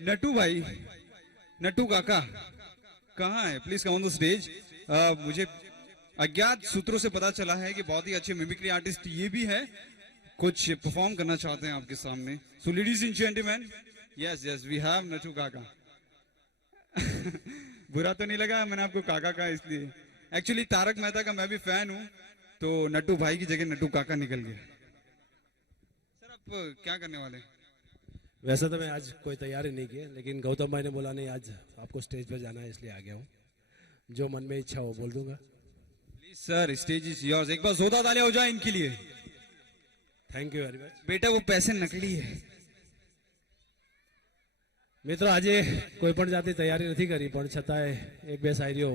नटू भाई, नटू काका कहाँ है? Please come on the stage. मुझे अज्ञात सूत्रों से पता चला है कि बहुत ही अच्छे मिमिक्री आर्टिस्ट ये भी है, कुछ परफॉर्म करना चाहते हैं आपके सामने। So ladies and gentleman, yes yes we have Natu Kaka. बुरा तो नहीं लगा मैंने आपको काका कहा इसलिए? एक्चुअली तारक मेहता का मैं भी फैन हूं, तो नटू भाई की जगह नटू काका निकल गया। सर आप क्या करने वाले? वैसे तो मैं आज कोई तैयारी नहीं की है, लेकिन गौतम भाई ने बोला नहीं आज आपको स्टेज पर जाना है इसलिए आ गया हूँ। जो मन में इच्छा हो बोल दूंगा। Please sir, stage is yours. एक बार जोरदार तालियां हो जाए इनके लिए। Thank you very much. बेटा वो पैसे नकली है। મિત્રો આજે કોઈ પણ જાતની તૈયારી નથી કરી, પણ છતાંય એક બે શાયરીઓ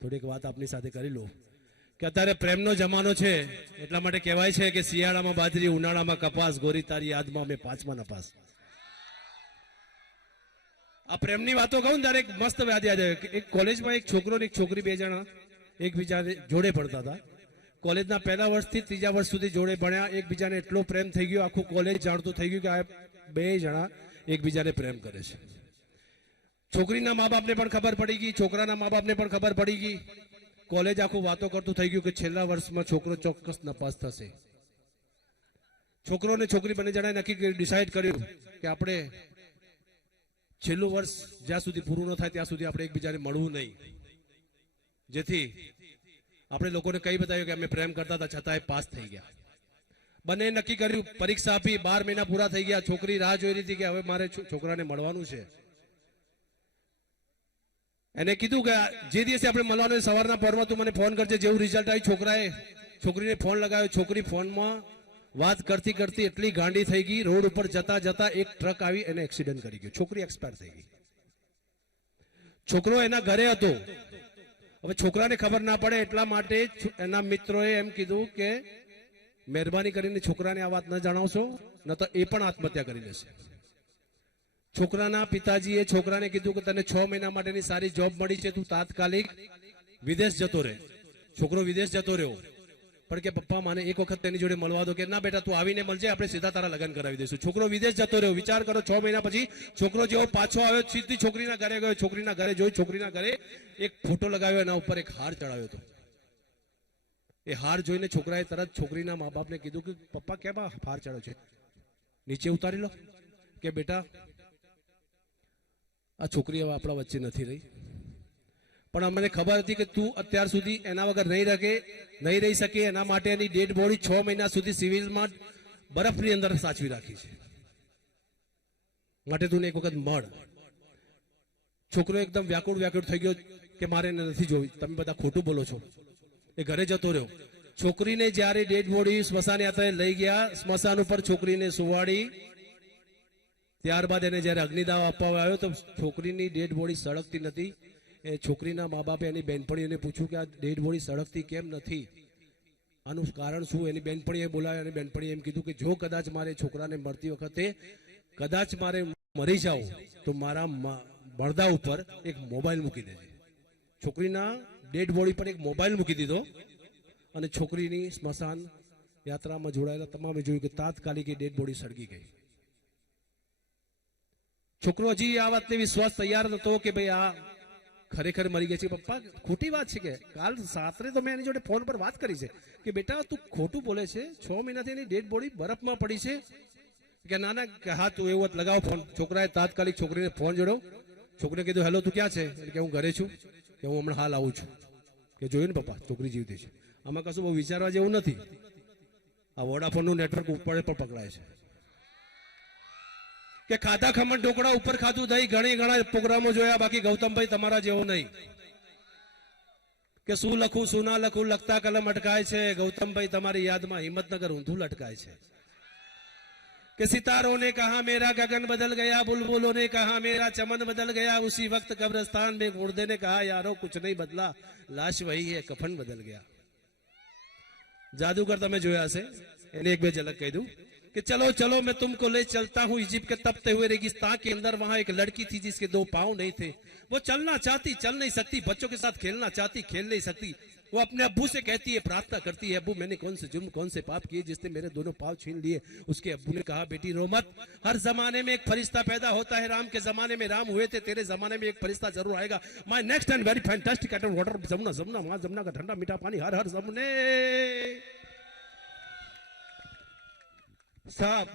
થોડીક વાત આપની સાથે કરી લો કે અત્યારે પ્રેમનો જમાનો છે, એટલા માટે કહેવાય છે કે શિયાળામાં બાજરી, ઉનાળામાં કપાસ, ગોરી તારી યાદમાં અમે પાંચમા નપાસ. આ પ્રેમની વાતો કહું ત્યારે એક મસ્ત યાદ આવે. એક કોલેજમાં એક છોકરો ને એક છોકરી બે જણા એકબીજા જોડે ભણતા હતા. કોલેજના પહેલા વર્ષથી ત્રીજા વર્ષ સુધી જોડે ભણ્યા. એકબીજાને એટલો પ્રેમ થઈ ગયો, આખું કોલેજ જાણતું થઈ ગયું કે આ બે જણા એકબીજાને પ્રેમ કરે છે. છોકરીના મા બાપને પણ ખબર પડી ગઈ, છોકરાના મા બાપને પણ ખબર પડી ગઈ. કોલેજ આખું વાતો કરતું થઈ ગયું કે છેલ્લા વર્ષમાં છોકરો ચોક્કસ નપાસ થશે. છોકરો અને છોકરી બંને જણાએ નક્કી ડિસાઈડ કર્યું કે આપણે છેલ્લું વર્ષ જ્યાં સુધી પૂરું ન થાય ત્યાં સુધી આપણે એકબીજાને મળવું નહીં, જેથી આપણે લોકોને કહી બતાવ્યું કે અમે પ્રેમ કરતા હતા છતાંય પાસ થઈ ગયા. બંને નક્કી કર્યું, પરીક્ષા આપી, 12 મહિના પૂરા થઈ ગયા. છોકરી રાહ જોઈ રહી હતી કે હવે મારે છોકરાને મળવાનું છે. એને કીધું કે જે દિવસે આપણે મળવાનું સવારના પરમાં તું મને ફોન કરજે. જેવું રિઝલ્ટ આવ્યું છોકરાએ છોકરીને ફોન લગાવ્યો. છોકરી ફોનમાં વાત કરતી કરતી એટલી ગાંડી થઈ ગઈ, રોડ ઉપર જતા જતા એક ટ્રક આવી એને એક્સિડન્ટ કરી ગયો. છોકરી એક્સપાયર થઈ ગઈ. છોકરો એના ઘરે હતો. હવે છોકરાને ખબર ના પડે એટલા માટે એના મિત્રોએ એમ કીધું કે મહેરબાની કરીને છોકરાને આ વાત ન જણાવશો, ન તો એ પણ આત્મહત્યા કરી લેશે. છોકરાના પિતાજીએ છોકરાને કીધું કે તને 6 મહિના માટેની સારી જોબ મળી છે, તું તાત્કાલિક વિદેશ જતો રહે. છોકરો વિદેશ જતો રહ્યો, પણ કે પપ્પા મને એક વખત તેની જોડે મળવા દો. કે ના બેટા તું આવીને મળજે, આપણે સીધા તારા લગ્ન કરાવી દઈશું. છોકરો વિદેશ જતો રહ્યો. વિચાર કરો, 6 મહિના પછી છોકરો જેવો પાછો આવ્યો, સીધી છોકરીના ઘરે ગયો. છોકરીના ઘરે જોઈ, છોકરીના ઘરે એક ફોટો લગાવ્યો, એના ઉપર એક હાર ચડાવ્યો હતો. એ હાર જોઈને છોકરાએ તરત છોકરીના મા બાપને કીધું કે પપ્પા કેમ આ હાર ચડ્યો છે, નીચે ઉતારી લો. કે બેટા આ છોકરી હવે આપણા વચ્ચે નથી રહી, પણ અમને ખબર હતી કે તું અત્યાર સુધી એના વગર નહીં રહી શકે. એના માટે એની ડેડ બોડી 6 મહિના સુધી સિવિલમાં બરફની અંદર સાચવી રાખી છે, માટે તું એક વખત મળ. છોકરો એકદમ વ્યાકુળ થઈ ગયો કે મારે એને નથી જોવી, તમે બધા ખોટું બોલો છો. એ ઘરે જતો રહ્યો. છોકરીને જ્યારે ડેડ બોડી સ્મશાન યાત્રાએ લઈ ગયા, સ્મશાન ઉપર છોકરીને સુવાડી, ત્યારબાદ એને જ્યારે અગ્નિદાહ આપવામાં આવ્યો તો છોકરીની ડેડ બોડી સળગતી નથી. એ છોકરીના મા બાપે એની બહેનપણીઓને પૂછ્યું કે આ ડેડ બોડી સળગતી કેમ નથી, આનું કારણ શું? એની બહેનપણીએ બોલાવ્યો અને બહેનપણીએ એમ કીધું કે જો કદાચ મારે છોકરાને મળતી વખતે કદાચ મારે મરી જાઉં તો મારા બળદા ઉપર એક મોબાઈલ મૂકી દેજે. છોકરીના ડેડ બોડી પર એક મોબાઈલ મૂકી દીધો અને છોકરીની સ્મશાન યાત્રામાં જોડાયેલા તમામે જોયું કે તાત્કાલિક ડેડ બોડી સળગી ગઈ. છોકરો હજી આ વાતને વિશ્વાસ તૈયાર નતો કે ભાઈ આ ખરેખર મરી ગઈ છે. પપ્પા ખોટી વાત છે કે કાલ રાત્રે તો મેં એની જોડે ફોન પર વાત કરી છે કે બેટા તું ખોટું બોલે છે, 6 મહિનાથી એની ડેડ બોડી બરફમાં પડી છે. કે ના ના કે હા તું એવું લગાવ ફોન. છોકરાએ તાત્કાલિક છોકરીને ફોન જોડ્યો. છોકરીને કીધું હેલો તું ક્યાં છે? એટલે કે હું ઘરે છું. કે હું હમણાં હાલ આવું છું. કે જોયું ને પપ્પા છોકરી જીવતી છે. આમાં કશું બહુ વિચારવા જેવું નથી. આ વોડાફોનનું નેટવર્ક ઉપર પણ પકડાય છે. કે ખાધા ખમણ ઢોકળા ઉપર ખાધું દહીં, ઘણા પ્રોગ્રામો જોયા, બાકી ગૌતમભાઈ તમારા જેવો નહીં. કે શું લખું શું ના લખું, લખતા કલમ અટકાય છે. ગૌતમભાઈ તમારી યાદમાં હિંમતનગર ઊંધું લટકાય છે. कि सितारों ने कहा मेरा गगन बदल गया, बुलबुलों ने कहा मेरा चमन बदल गया, उसी वक्त कब्रिस्तान में मुर्दे ने कहा यारो कुछ नहीं बदला, लाश वही है कफन बदल गया. जादूगर तमे जोया हशे, एने एक बे झलक कही दूं कि चलो चलो मैं तुमको ले चलता हूं इजिप्ट के तपते हुए रेगिस्तान के अंदर. वहां एक लड़की थी जिसके 2 पांव नहीं थे. वो चलना चाहती चल नहीं सकती, बच्चों के साथ खेलना चाहती खेल नहीं सकती. वो अपने अब्बू से कहती है, प्रार्थना करती है, अब्बू मैंने कौन से जुर्म कौन से पाप किए जिसने मेरे दोनों पाँव छीन लिए। उसके अब्बू ने कहा, बेटी रो मत, हर जमाने में एक फरिश्ता पैदा होता है। राम के जमाने में राम हुए थे, तेरे जमाने में एक फरिश्ता जरूर आएगा। My next and very fantastic atom water, Jamuna जमुना माँ जमुना का ठंडा मीठा पानी, हर हर जमुने। साहब,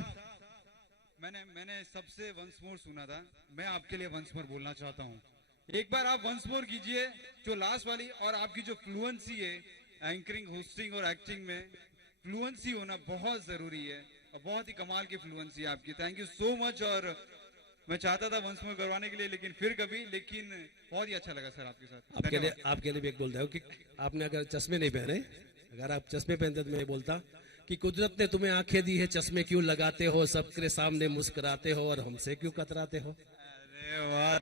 मैंने सबसे वंस मोर सुना था, मैं आपके लिए वंस मोर बोलना चाहता हूँ। एक बार आप वंस मोर कीजिए जो लास्ट वाली, और आपकी जो फ्लुएंसी है एंकरिंग, होस्टिंग और एक्टिंग में, फ्लुएंसी होना बहुत जरूरी है और बहुत ही कमाल की फ्लुएंसी है आपकी। Thank you so much. और मैं चाहता था वंस मोर करवाने के लिए, लेकिन फिर कभी, लेकिन बहुत ही अच्छा लगा सर आपके साथ। आपके लिए भी एक बोलता हूँ कि आपने अगर चश्मे नहीं पहने, अगर आप चश्मे पहनते तो मैं बोलता कि कुदरत ने तुम्हें आंखें दी है, चश्मे क्यों लगाते हो, सबके सामने मुस्कुराते हो और हमसे क्यों कतराते हो। अरे वाह,